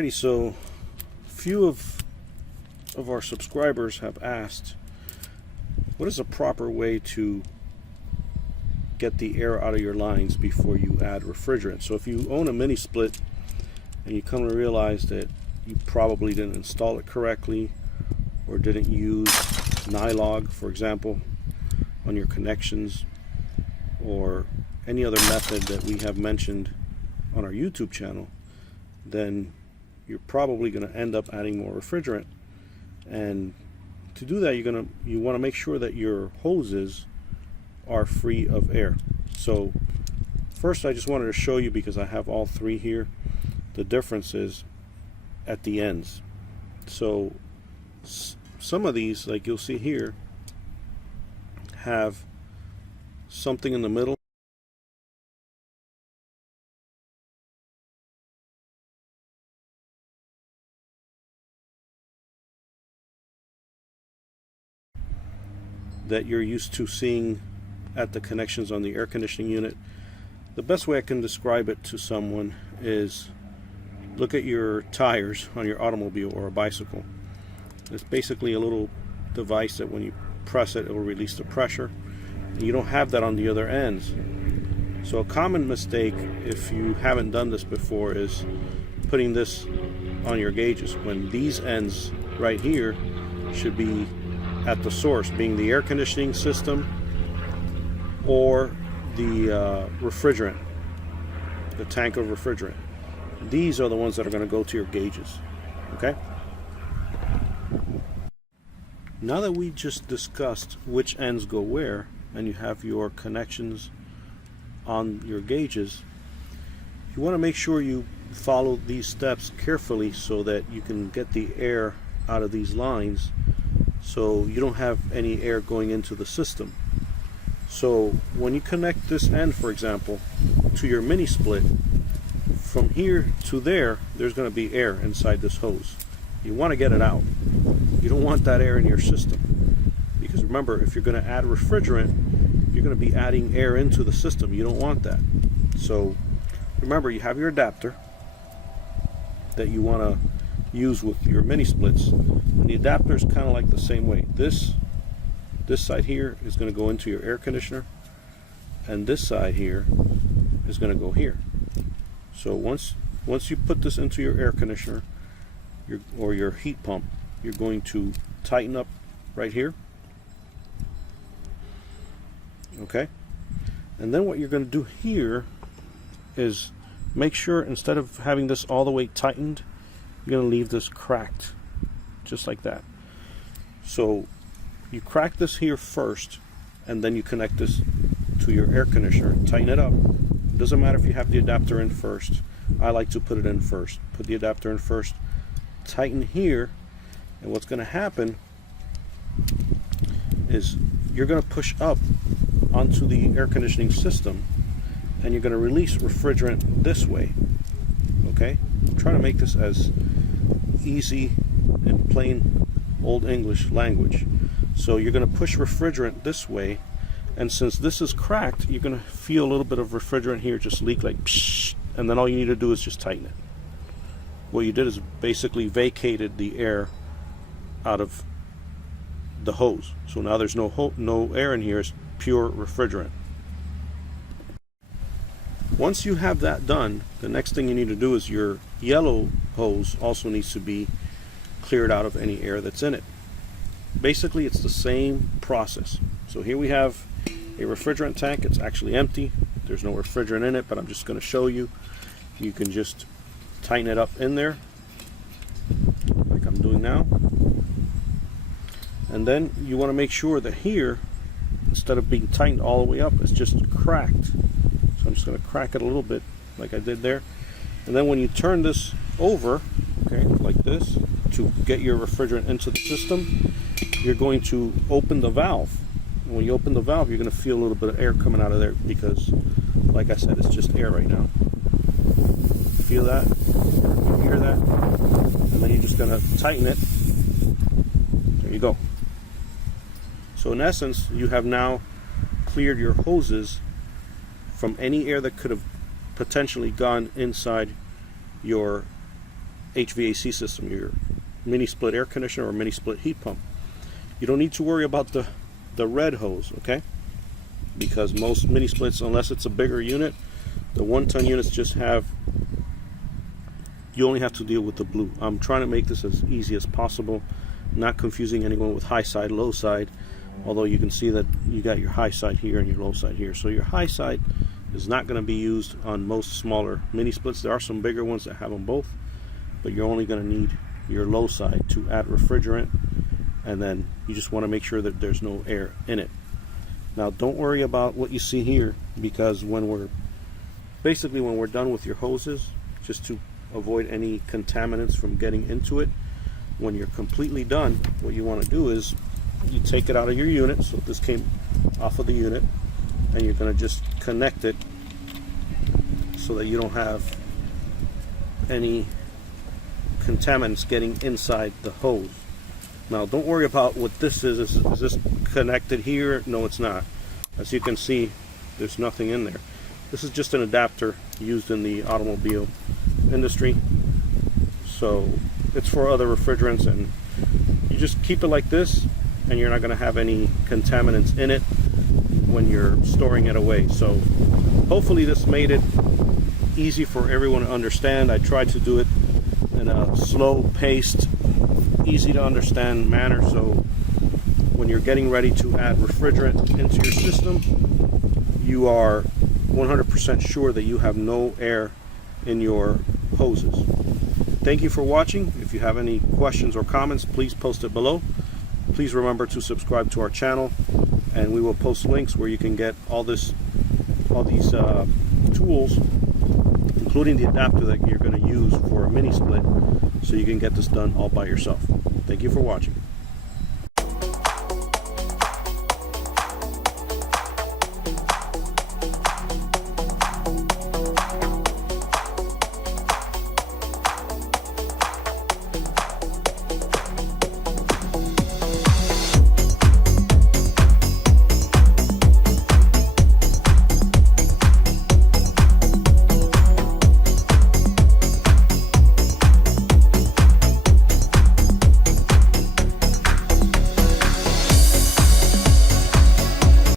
Alrighty, so few of our subscribers have asked, what is a proper way to get the air out of your lines before you add refrigerant? So if you own a mini split and you come to realize that you probably didn't install it correctly or didn't use Nylog, for example, on your connections, or any other method that we have mentioned on our YouTube channel, then you're probably going to end up adding more refrigerant. And to do that, you want to make sure that your hoses are free of air. So first, I just wanted to show you, because I have all three here, the differences at the ends. So some of these, like you'll see here, have something in the middle that you're used to seeing at the connections on the air conditioning unit. The best way I can describe it to someone is, look at your tires on your automobile or a bicycle. It's basically a little device that when you press it, it will release the pressure, and you don't have that on the other ends. So a common mistake, if you haven't done this before, is putting this on your gauges when these ends right here should be at the source, being the air conditioning system or the refrigerant, the tank of refrigerant. These are the ones that are going to go to your gauges. Okay? Now that we just discussed which ends go where, and you have your connections on your gauges, you want to make sure you follow these steps carefully so that you can get the air out of these lines, so you don't have any air going into the system. So when you connect this end, for example, to your mini split, from here to there, there's going to be air inside this hose. You want to get it out. You don't want that air in your system, because remember, if you're going to add refrigerant, you're going to be adding air into the system. You don't want that. So remember, you have your adapter that you want to use with your mini splits, and the adapter is kind of like the same way. This side here is going to go into your air conditioner, and this side here is going to go here. So once you put this into your air conditioner or your heat pump, you're going to tighten up right here. Okay? And then what you're going to do here is make sure, instead of having this all the way tightened, you're going to leave this cracked, just like that. So you crack this here first, and then you connect this to your air conditioner. Tighten it up. It doesn't matter if you have the adapter in first. I like to put it in first. Put the adapter in first. Tighten here, and what's going to happen is you're going to push up onto the air conditioning system, and you're going to release refrigerant this way. Okay? I'm trying to make this as easy in plain old English language. So you're going to push refrigerant this way, and since this is cracked, you're going to feel a little bit of refrigerant here just leak, like psh, and then all you need to do is just tighten it. What you did is basically vacated the air out of the hose. So now there's no air in here, it's pure refrigerant. Once you have that done, the next thing you need to do is your yellow hose also needs to be cleared out of any air that's in it. Basically, it's the same process. So here we have a refrigerant tank. It's actually empty. There's no refrigerant in it, but I'm just going to show you. You can just tighten it up in there, like I'm doing now. And then you want to make sure that here, instead of being tightened all the way up, it's just cracked. So I'm just going to crack it a little bit, like I did there. And then when you turn this over, okay, like this, to get your refrigerant into the system, you're going to open the valve. And when you open the valve, you're going to feel a little bit of air coming out of there, because, like I said, it's just air right now. Feel that? You hear that? And then you're just going to tighten it. There you go. So in essence, you have now cleared your hoses from any air that could have potentially gone inside your HVAC system, your mini split air conditioner or mini split heat pump. You don't need to worry about the red hose, okay? Because most mini splits, unless it's a bigger unit, the 1-ton units just have, you only have to deal with the blue. I'm trying to make this as easy as possible, not confusing anyone with high side, low side, although you can see that you got your high side here and your low side here. So your high side is not going to be used on most smaller mini splits. There are some bigger ones that have them both, but you're only going to need your low side to add refrigerant, and then you just want to make sure that there's no air in it. Now don't worry about what you see here, because when we're done with your hoses, just to avoid any contaminants from getting into it, when you're completely done, what you want to do is you take it out of your unit. So this came off of the unit, and you're going to just connect it so that you don't have any contaminants getting inside the hose. Now don't worry about what this is. Is this connected here? No, it's not. As you can see, there's nothing in there. This is just an adapter used in the automobile industry, so it's for other refrigerants, and you just keep it like this, and you're not going to have any contaminants in it when you're storing it away. So hopefully this made it easy for everyone to understand. I tried to do it in a slow-paced, easy to understand manner, so when you're getting ready to add refrigerant into your system, you are 100% sure that you have no air in your hoses. Thank you for watching. If you have any questions or comments, please post it below. Please remember to subscribe to our channel, and we will post links where you can get all these tools, including the adapter that you're going to use for a mini split, so you can get this done all by yourself. Thank you for watching.